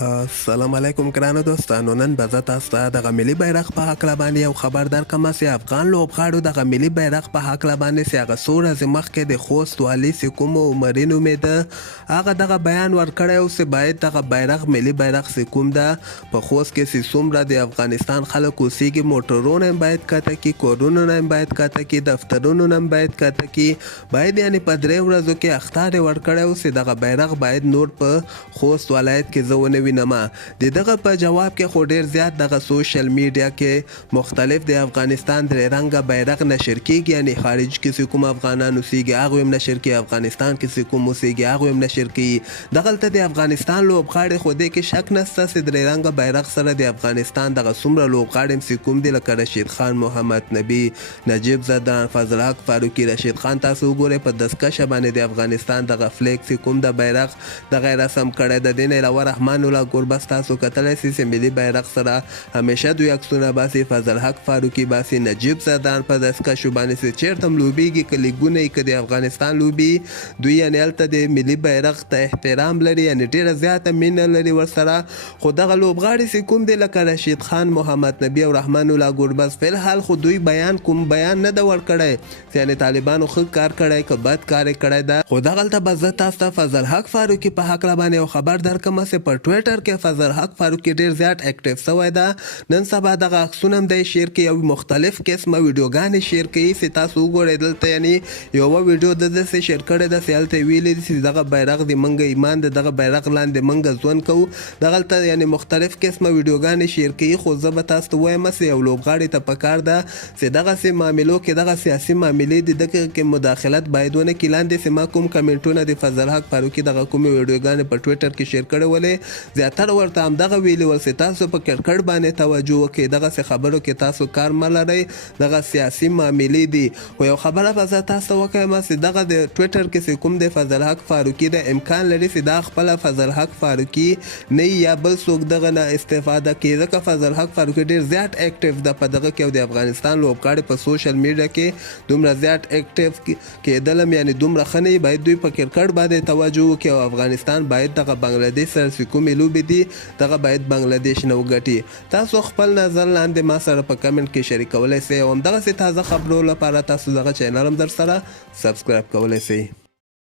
السلام علیکم ګرانو دوستانو. نن به زه تاسو ته دغه ملي بیرغ په هکله باندې یو خبر درکړم چې افغان لوبغاړو دغه ملي بیرغ په هکله باندې چې هغه څو ورځې مخکې د خوست والي چې کومو عمري نومېده هغه دغه بیان ورکړی و چې باید دغه بیرغ ملي بیرغ چې کوم ده په خوست کې چې څومره د افغانستان خلک اوسېږي موټرونه هم باید کته کړي، کورونه هم باید کته کړي، دفترونه هم باید کته کړي. باید یعنې په 3 ورځو کې اخطار یې ورکړی و چې دغه بیرغ باید نور په خوست ولایت کې زه ونه وینم. د دغه په جواب کې خو ډیر زیات دغه سوشل میډیا کې مختلف د افغانستان درې رنګه بیرغ نشر کیږي، یعنی خارج کې چې کوم افغانان اوسېږي هغوی هم نشر کوي، افغانستان کې چې کوم اوسېږي هغوی هم نشر کوي. دغلته د افغانستان لوبغاړي خو دې کې شک نشته چې درې رنګه بیرغ سره د افغانستان دغه څومره لوبغاړي چې کوم دي لکه رشید خان، محمد نبی، نجیب زدان، فضل حق فاروقي. رشید خان تاسو وګورئ په دستکشه باندې د افغانستان دغه فلیک چې کوم د بیرغ دغه رسم کړی د دې نه علاوه رحمان الله ګربز تاسو کتلی سئ چې ملي بیرغ سره همیشه دوی عکسونه باسي، فضل حق فاروقي باسي، نجیب زدان په دستکشو باندې چې چېرته هم لوبېږي که لیګونه یې که د افغانستان لوبي دوی یعنې هلته د ملي بیرغ ته احترام لري، یعنې ډېره زیاته مینه لري ورسره. خو دغه لوبغاړي چې کوم دی لکه رشید خان، محمد نبی او رحمان الله ګربز فلحال خو دوی کوم بیان نه ده ورکړی چې یعنې طالبانو ښه کار کړی که بد کار یې کړی ده. خو دغلته به زه تاسو ته فضل حق فاروقي په هکله باندې یو خبر درکړم چې په ټویټر کې فضل حق فاروقي ډیر زیات اکټیو شوی ده. نن سبا دغه عکسونه هم دی شیر کوي او مختلف قسمه ویډیوګانې شیر کوي چې تاسو وګورئ. دلته یعنې یوه ویډیو د داسې شیر کړې ده چې هلته یې ویلي دي چې دغه بیرغ د موږ ایمان د دغه بیرغ لاندې موږ ژوند کوو. دغلته یعنې مختلف قسمه ویډیوګانې شیر کوي. خو زه به تاسو ته وایم چې یو لوبغاړي ته پکار ده چې دغسې معاملو کې دغه سیاسي معاملې دي دغه کې مداخلت باید ونه کړي. لاندې چې ما کوم کمنټونه د فضل حق فاروقي دغه کومې ویډیوګانې په ټویټر کې شیر کړې ولې زیاتره ورته همدغه ویلي ول چې تاسو په کرکټ باندې توجه وکړئ، دغسې خبرو کې تاسو کار مه لرئ، دغه سیاسي معاملې دي. خو یو خبره به زه تاسو ته وکړم چې دغه د ټویټر کې چې کوم د فضل حق فاروقي د امکان لري چې دا خپله فضل حق فاروقي نه یا بل څوک دغه نه استفاده کوي، ځکه فضل حق فاروقي ډېر زیات اکټیو ده په دغه کې او د افغانستان لوبغاړي په سوشل میډیا کې دومره زیات اکټیو کېدل هم یعنې دومره ښه نه باید دوی په کرکټ باندې توجه وکړي او افغانستان باید دغه بنګلادیش سره چې کومې لوبې دي دغه باید بنګلادیش نه وګټي. تاسو خپل نظر لاندې ما سره په کمنټ کې شریکولی سئ او همدغسې تازه خبرو لپاره تاسو دغه چینل هم در سره سبسکرایب کولی سئ.